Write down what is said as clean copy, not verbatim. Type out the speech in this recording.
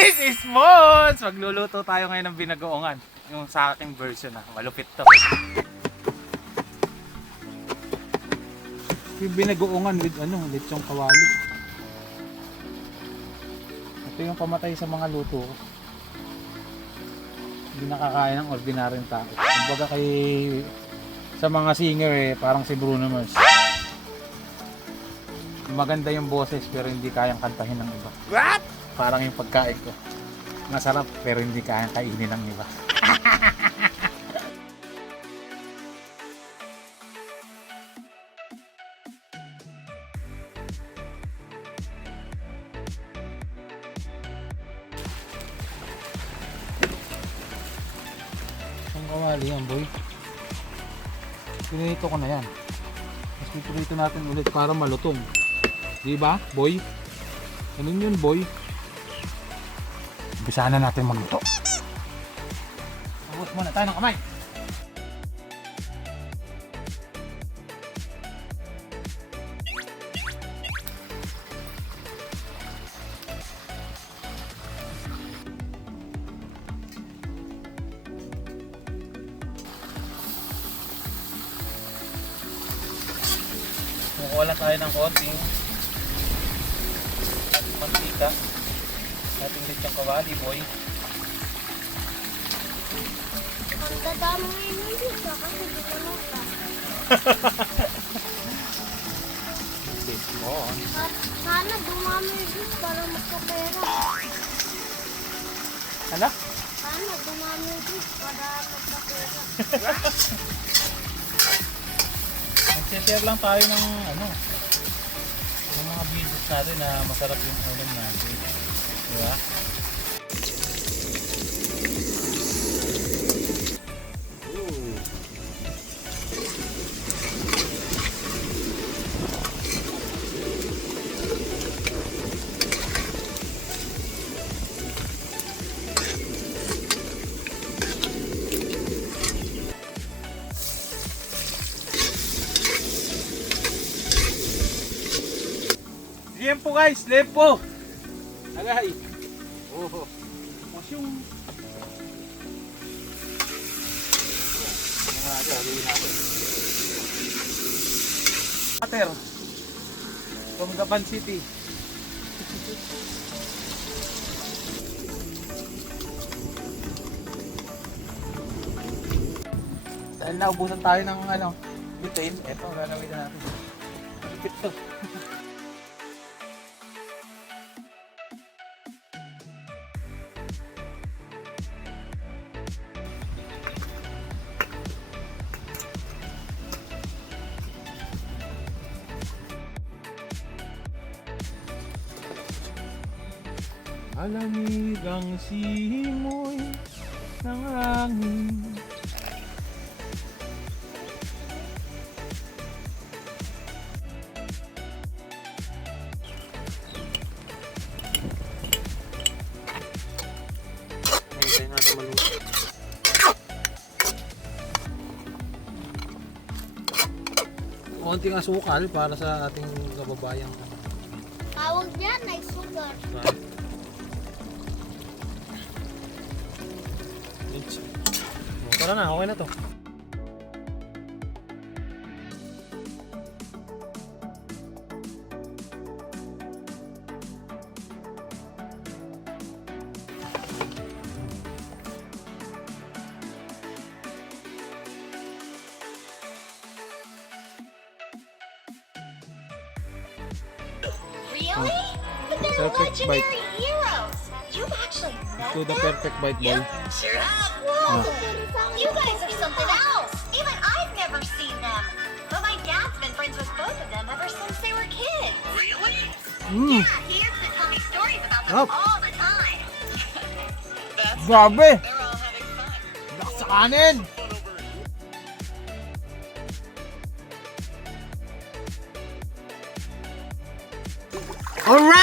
This is Mons! Magluluto tayo ngayon ng binagoongan. Yung sa aking version na. Malupit to. Yung binagoongan with lechong kawali. Ito yung pamatay sa mga luto ko. Hindi nakakain ng ordinaryong tao. Kumbaga sa mga singer parang si Bruno Mars. Maganda yung boses pero hindi kayang kantahin ng iba. What? Parang yung pagkain ko. Masarap pero hindi kayang kainin ng iba. Ang kawali yan, boy. Pinito ko na yan. Mas pipirito natin ulit para malutong. Diba, boy? Ganun yun, boy. Umpisahan na natin magluto. Huwag muna tayo ng kamay. Kukuha tayo ng konting mantika. Ating lechong kawali, boy. Ang dadami mo yun sa kasi di mo nota. Sana dumami yun para magkapera. Ano? Sana dumami yun para magkapera. Mag-share lang tayo ng ng mga videos natin na masarap yung ulam natin. Diba? Liempo guys, liempo. Agay. Oh. Masyong. Water. From Gapan City. Dahil naubusan tayo ng butane, eto gagawin na natin. Ito. Alamig ang simoy ng hangin. Hintay natin maluto. Konting asukal para sa ating kababayang. Tawag yan ay sugar. Tara na, okay na to. Really? But they're Perfect legendary bite. heroes. You've actually met To the them? perfect bite, boy. Sure have. Whoa! You guys are something else. Even I've never seen them. But my dad's been friends with both of them ever since they were kids. Really? Yeah, he used to tell me stories about them all the time. Grabe! They're all having fun. Lakas sa kanin! Alright!